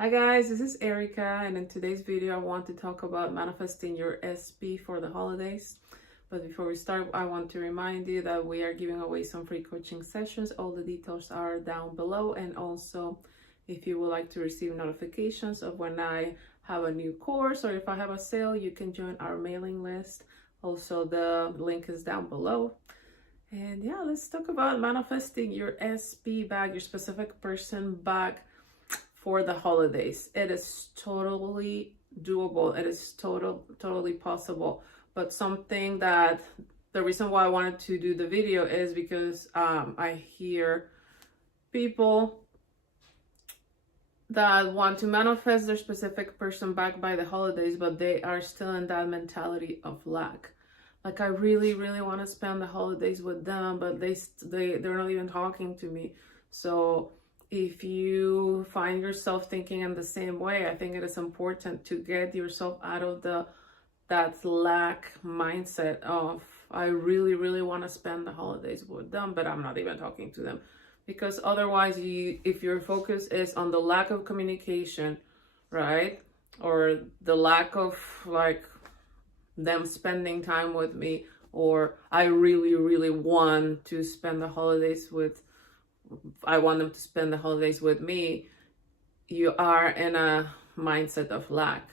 Hi guys, this is Erika, and in today's video I want to talk about manifesting your SP for the holidays. But before we start, I want to remind you that we are giving away some free coaching sessions. All the details are down below, and also if you would like to receive notifications of when I have a new course or if I have a sale, you can join our mailing list. Also, the link is down below. And yeah, let's talk about manifesting your SP bag, your specific person bag for the holidays. It is totally doable. It is totally possible. But something that the reason why I wanted to do the video is because I hear people that want to manifest their specific person back by the holidays, but they are still in that mentality of lack. Like, I really want to spend the holidays with them, but they're not even talking to me. So if you find yourself thinking in the same way, I think it is important to get yourself out of that lack mindset of, I really want to spend the holidays with them, but I'm not even talking to them. Because otherwise, if your focus is on the lack of communication, right? Or the lack of like them spending time with me, or I really want to spend the holidays with, I want them to spend the holidays with me, you are in a mindset of lack.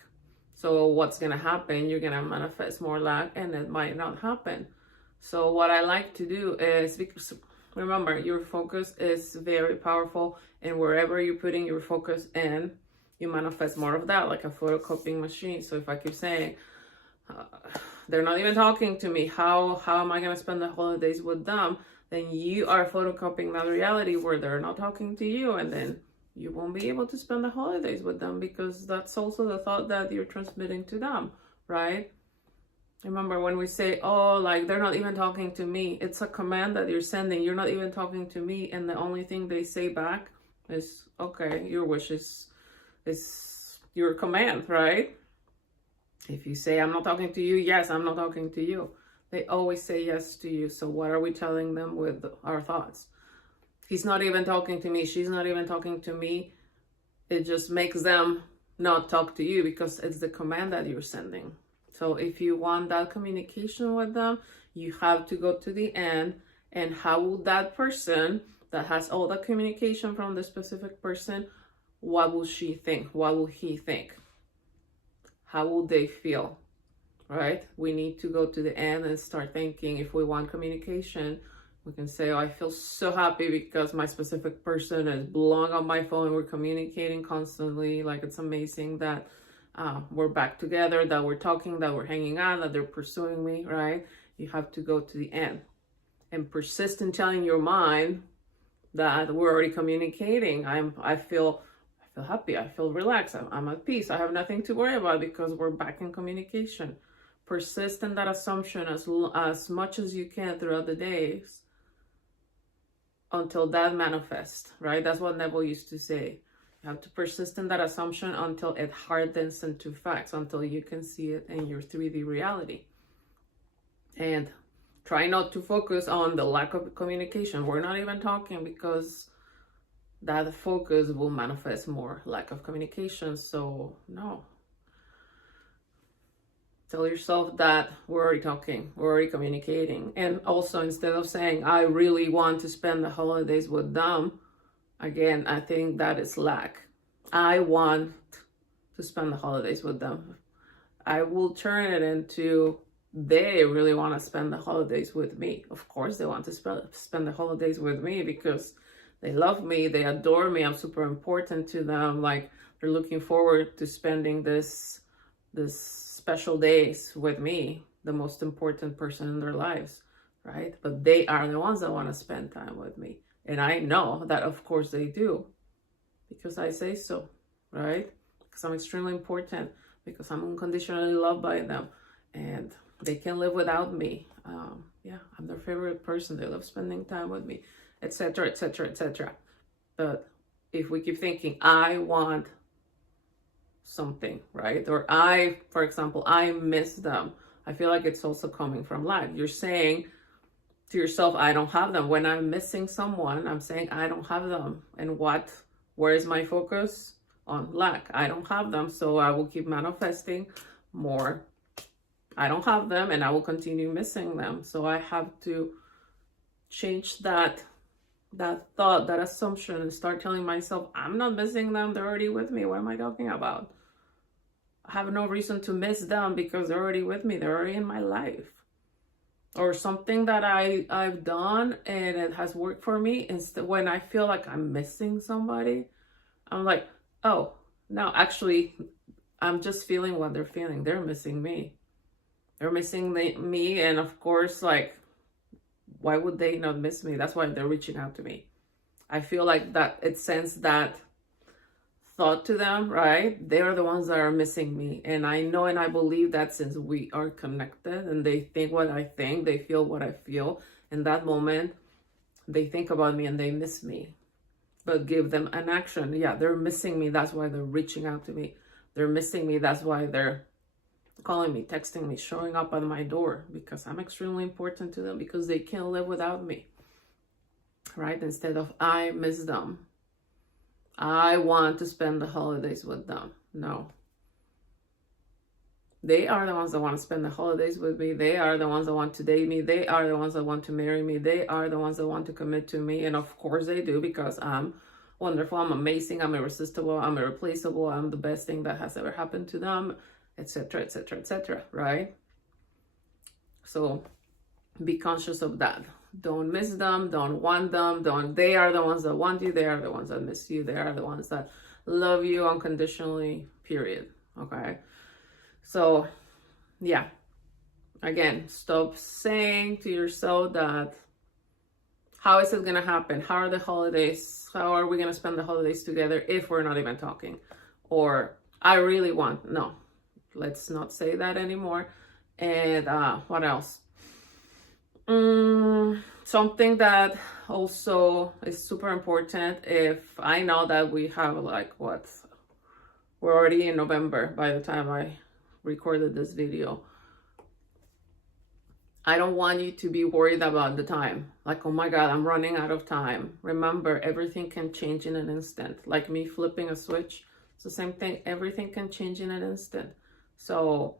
So what's going to happen? You're going to manifest more lack, and it might not happen. So what I like to do is, because remember, your focus is very powerful, and wherever you're putting your focus in, you manifest more of that, like a photocopying machine. So if I keep saying, they're not even talking to me, how am I going to spend the holidays with them? Then you are photocopying that reality where they're not talking to you, and then you won't be able to spend the holidays with them, because that's also the thought that you're transmitting to them, right? Remember, when we say, oh, like, they're not even talking to me, it's a command that you're sending. You're not even talking to me, and the only thing they say back is, okay, your wish is your command, right? If you say, I'm not talking to you, yes, I'm not talking to you. They always say yes to you. So what are we telling them with our thoughts? He's not even talking to me. She's not even talking to me. It just makes them not talk to you, because it's the command that you're sending. So if you want that communication with them, you have to go to the end. And how will that person that has all the communication from the specific person, what will she think? What will he think? How will they feel? Right? We need to go to the end and start thinking. If we want communication, we can say, oh, I feel so happy because my specific person is blowing on my phone. We're communicating constantly. Like, it's amazing that we're back together, that we're talking, that we're hanging out, that they're pursuing me, right? You have to go to the end and persist in telling your mind that we're already communicating. I feel happy. I feel relaxed. I'm at peace. I have nothing to worry about because we're back in communication. Persist in that assumption as much as you can throughout the days until that manifests, right? That's what Neville used to say. You have to persist in that assumption until it hardens into facts, until you can see it in your 3D reality. And try not to focus on the lack of communication. We're not even talking, because that focus will manifest more lack of communication. So no. Tell yourself that we're already talking, we're already communicating. And also, instead of saying, I really want to spend the holidays with them, again, I think that is lack. I want to spend the holidays with them. I will turn it into, they really want to spend the holidays with me. Of course, they want to spend the holidays with me because they love me, they adore me, I'm super important to them. Like, they're looking forward to spending this special days with me, the most important person in their lives, right? But they are the ones that want to spend time with me. And I know that, of course, they do, because I say so, right? Because I'm extremely important, because I'm unconditionally loved by them, and they can live without me. Yeah, I'm their favorite person. They love spending time with me, etc., etc., etc. But if we keep thinking, I want something, right? Or I, for example, I miss them, I feel like it's also coming from lack. You're saying to yourself, I don't have them. When I'm missing someone, I'm saying I don't have them. And where is my focus? on lack. I don't have them, so I will keep manifesting more. I don't have them, and I will continue missing them. So I have to change that thought, that assumption, and start telling myself, I'm not missing them. They're already with me. What am I talking about? I have no reason to miss them because they're already with me. They're already in my life. Or something that I've done and it has worked for me. Instead, when I feel like I'm missing somebody, I'm like, oh, no, actually, I'm just feeling what they're feeling. They're missing me. They're missing me. And of course, like, why would they not miss me? That's why they're reaching out to me. I feel like that it sends that thought to them, right? They're the ones that are missing me. And I know and I believe that since we are connected and they think what I think, they feel what I feel, in that moment, they think about me and they miss me. But give them an action. Yeah, they're missing me. That's why they're reaching out to me. They're missing me. That's why they're calling me, texting me, showing up at my door, because I'm extremely important to them, because they can't live without me, right? Instead of I miss them, I want to spend the holidays with them. No. They are the ones that want to spend the holidays with me. They are the ones that want to date me. They are the ones that want to marry me. They are the ones that want to commit to me. And of course they do, because I'm wonderful, I'm amazing, I'm irresistible, I'm irreplaceable, I'm the best thing that has ever happened to them, etc., etc., etc., right? So be conscious of that. Don't miss them. Don't want them. They are the ones that want you. They are the ones that miss you. They are the ones that love you unconditionally, period. Okay. So yeah, again, stop saying to yourself that, how is it going to happen? How are the holidays? How are we going to spend the holidays together if we're not even talking? Or I really want, no, let's not say that anymore. And what else? Something that also is super important, if I know that we have like we're already in November by the time I recorded this video, I don't want you to be worried about the time. Like, oh my God, I'm running out of time. Remember, everything can change in an instant. Like me flipping a switch, it's the same thing. Everything can change in an instant. So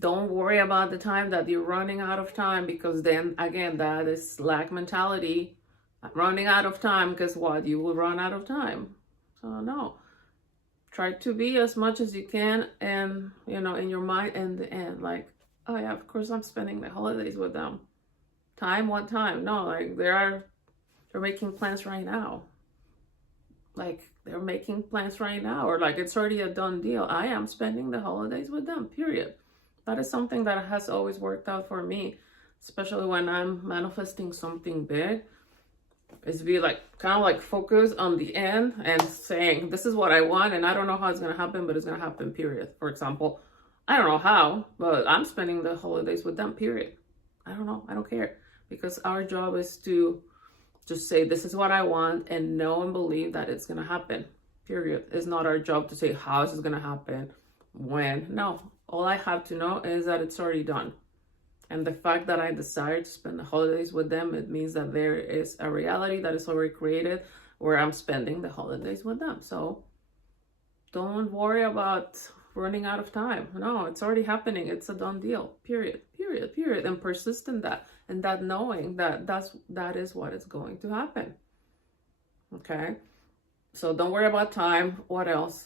don't worry about the time that you're running out of time, because then again, that is lack mentality. Running out of time, because what? You will run out of time. So no, try to be as much as you can, and in your mind, and the end, like, oh yeah, of course I'm spending the holidays with them. Time? What time? No, like they're making plans right now. Like they're making plans right now, or like it's already a done deal. I am spending the holidays with them, period. That is something that has always worked out for me, especially when I'm manifesting something big, is be like, kind of like focus on the end and saying, this is what I want, and I don't know how it's going to happen, but it's going to happen, period. For example, I don't know how, but I'm spending the holidays with them, period. I don't know. I don't care. Because our job is to just say, this is what I want, and know and believe that it's going to happen, period. It's not our job to say, how is this going to happen? When? No. All I have to know is that it's already done. And the fact that I desire to spend the holidays with them, it means that there is a reality that is already created where I'm spending the holidays with them. So don't worry about running out of time. No, it's already happening. It's a done deal. Period. Period. Period. And persist in that. And that knowing that that is what is going to happen. Okay. So don't worry about time. What else?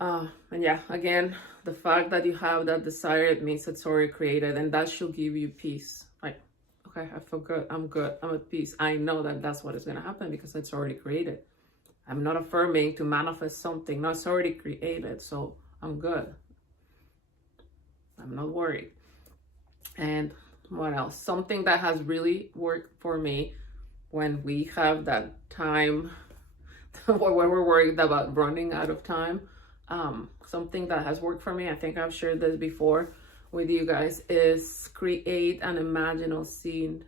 And yeah, again, the fact that you have that desire, it means it's already created, and that should give you peace. Like, okay, I feel good. I'm at peace. I know that that's what is going to happen because it's already created. I'm not affirming to manifest something. No, it's already created. So I'm good. I'm not worried. And what else? Something that has really worked for me when we have that time, when we're worried about running out of time. Something that has worked for me, I think I've shared this before with you guys, is create an imaginal scene,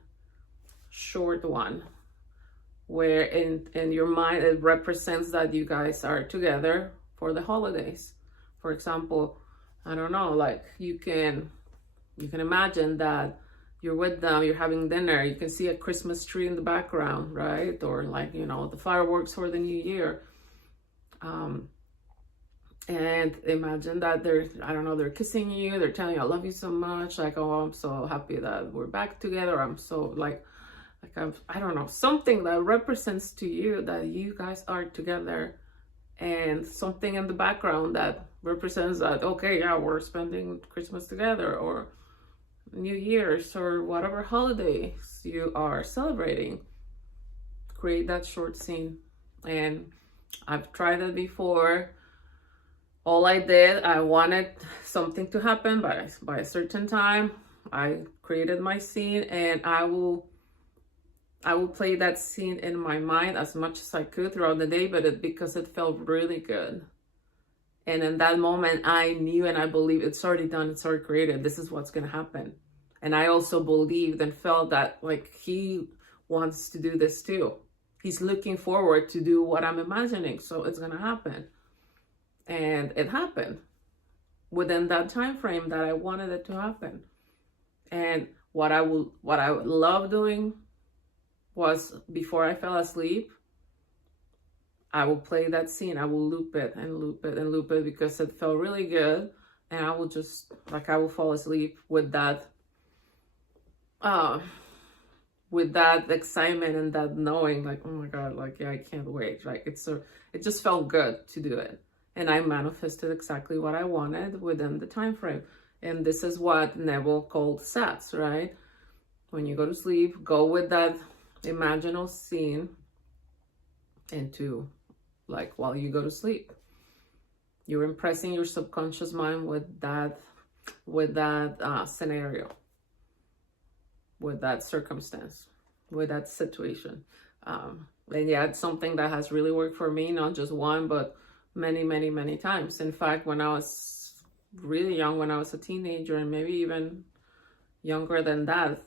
short one, where in your mind it represents that you guys are together for the holidays. For example, I don't know, like you can imagine that you're with them, you're having dinner, you can see a Christmas tree in the background, right? Or like, the fireworks for the new year. And imagine that they're kissing you, they're telling you I love you so much, like, oh, I'm so happy that we're back together, I'm so I don't know, something that represents to you that you guys are together, and something in the background that represents that, okay, yeah, we're spending Christmas together, or New Year's, or whatever holidays you are celebrating. Create that short scene. And I've tried it before. All I did, I wanted something to happen by a certain time. I created my scene, and I will play that scene in my mind as much as I could throughout the day, because it felt really good. And in that moment, I knew and I believed it's already done, it's already created, this is what's going to happen. And I also believed and felt that, like, he wants to do this too. He's looking forward to do what I'm imagining, so it's going to happen. And it happened within that time frame that I wanted it to happen. And what I would love doing was, before I fell asleep, I will play that scene. I will loop it and loop it and loop it, because it felt really good. And I will just, I will fall asleep with that excitement and that knowing, like, oh my God, like, yeah, I can't wait. Like, it just felt good to do it. And I manifested exactly what I wanted within the time frame. And this is what Neville called sets, right? When you go to sleep, go with that imaginal scene into, like, while you go to sleep. You're impressing your subconscious mind with that scenario, with that circumstance, with that situation. And yeah, it's something that has really worked for me, not just one, but many, many, many times. In fact, when I was really young, when I was a teenager, and maybe even younger than that,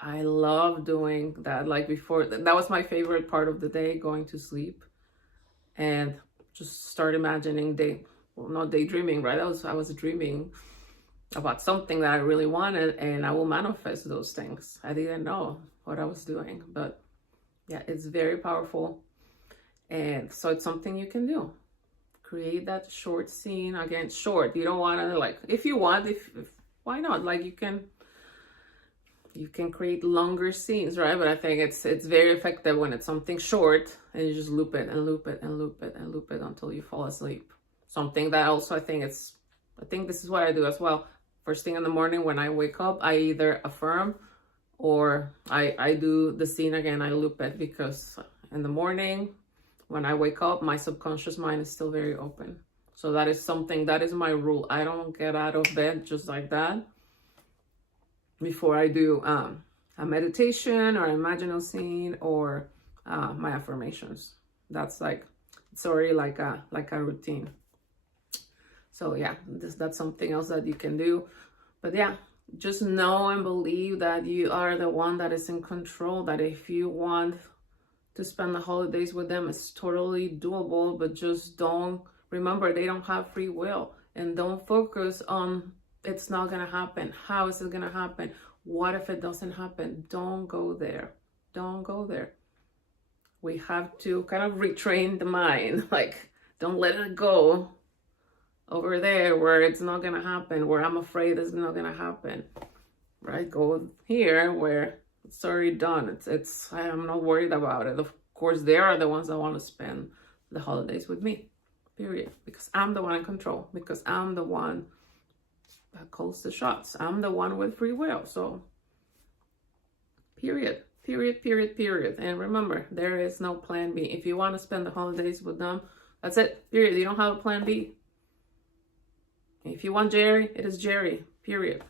I love doing that. Like, before, that was my favorite part of the day, going to sleep, and just start imagining not daydreaming, right? I was dreaming about something that I really wanted, and I will manifest those things. I didn't know what I was doing, but yeah, it's very powerful. And so it's something you can do. Create that short scene. Again, short. You don't want to, like, if you want, if why not? Like, you can create longer scenes, right? But I think it's very effective when it's something short, and you just loop it and loop it and loop it and loop it until you fall asleep. Something that also I think this is what I do as well. First thing in the morning when I wake up, I either affirm or I do the scene again. I loop it, because in the morning when I wake up, my subconscious mind is still very open. So that is my rule. I don't get out of bed just like that before I do a meditation or imaginal scene or my affirmations. That's like, it's already like a routine. So yeah, that's something else that you can do. But yeah, just know and believe that you are the one that is in control, that if you want to spend the holidays with them, it's totally doable. But just remember, they don't have free will, and don't focus on it's not gonna happen. How is it gonna happen? What if it doesn't happen? Don't go there. Don't go there. We have to kind of retrain the mind. Like, don't let it go over there where it's not gonna happen, where I'm afraid it's not gonna happen, right? Go here where it's already done. I'm not worried about it. Of course, they are the ones that want to spend the holidays with me, period. Because I'm the one in control, because I'm the one that calls the shots. I'm the one with free will. So period. And remember, there is no plan B. If you want to spend the holidays with them, that's it, period. You don't have a plan B. If you want Jerry, it is Jerry, period.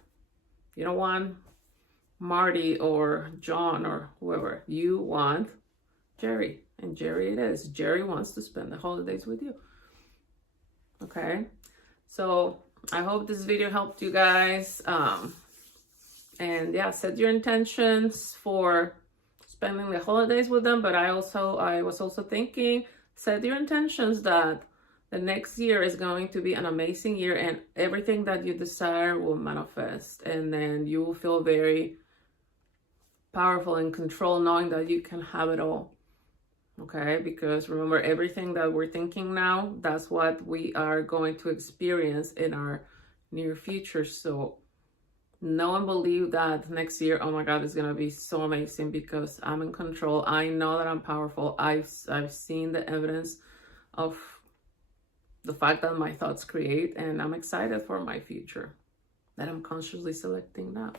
You don't want Marty or John or whoever. You want Jerry, and Jerry it is. Jerry wants to spend the holidays with you. Okay, so I hope this video helped you guys. And yeah, set your intentions for spending the holidays with them. But I was also thinking, set your intentions that the next year is going to be an amazing year, and everything that you desire will manifest, and then you will feel very powerful and control, knowing that you can have it all. Okay, because remember, everything that we're thinking now, that's what we are going to experience in our near future. So know and believe that next year, oh my God, it's gonna be so amazing because I'm in control. I know that I'm powerful. I've seen the evidence of the fact that my thoughts create, and I'm excited for my future that I'm consciously selecting now.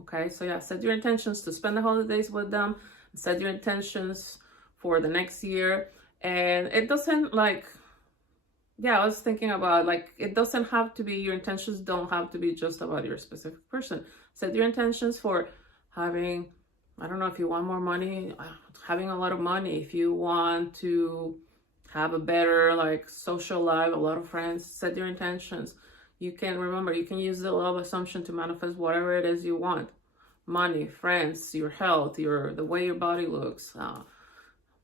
Okay, so yeah, set your intentions to spend the holidays with them. Set your intentions for the next year, and it doesn't like, yeah, I was thinking about, like, it doesn't have to be, your intentions don't have to be just about your specific person. Set your intentions for having, I don't know, if you want more money, having a lot of money. If you want to have a better, like, social life, a lot of friends, set your intentions. You can, remember, you can use the law of assumption to manifest whatever it is you want. Money, friends, your health, the way your body looks,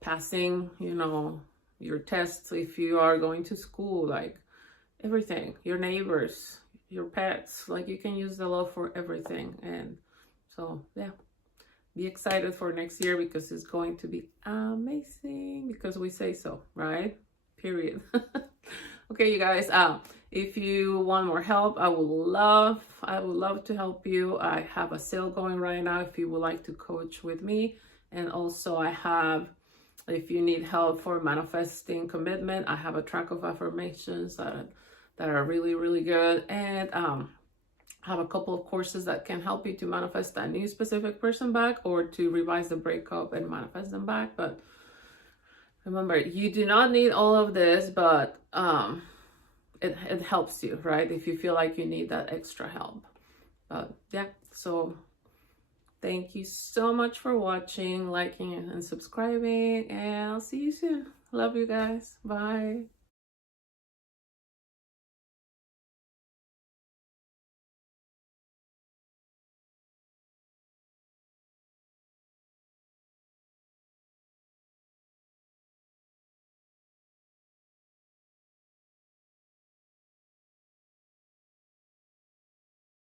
passing, you know, your tests if you are going to school, like everything, your neighbors, your pets, like you can use the law for everything. And so yeah, be excited for next year because it's going to be amazing, because we say so, right? Period. Okay, you guys, if you want more help, I would love to help you. I have a sale going right now if you would like to coach with me. And also I have, if you need help for manifesting commitment, I have a track of affirmations that are really, really good. And I have a couple of courses that can help you to manifest that new specific person back, or to revise the breakup and manifest them back. But remember, you do not need all of this, but it helps you, right? If you feel like you need that extra help. But yeah, so thank you so much for watching, liking, and subscribing, and I'll see you soon. Love you guys. Bye.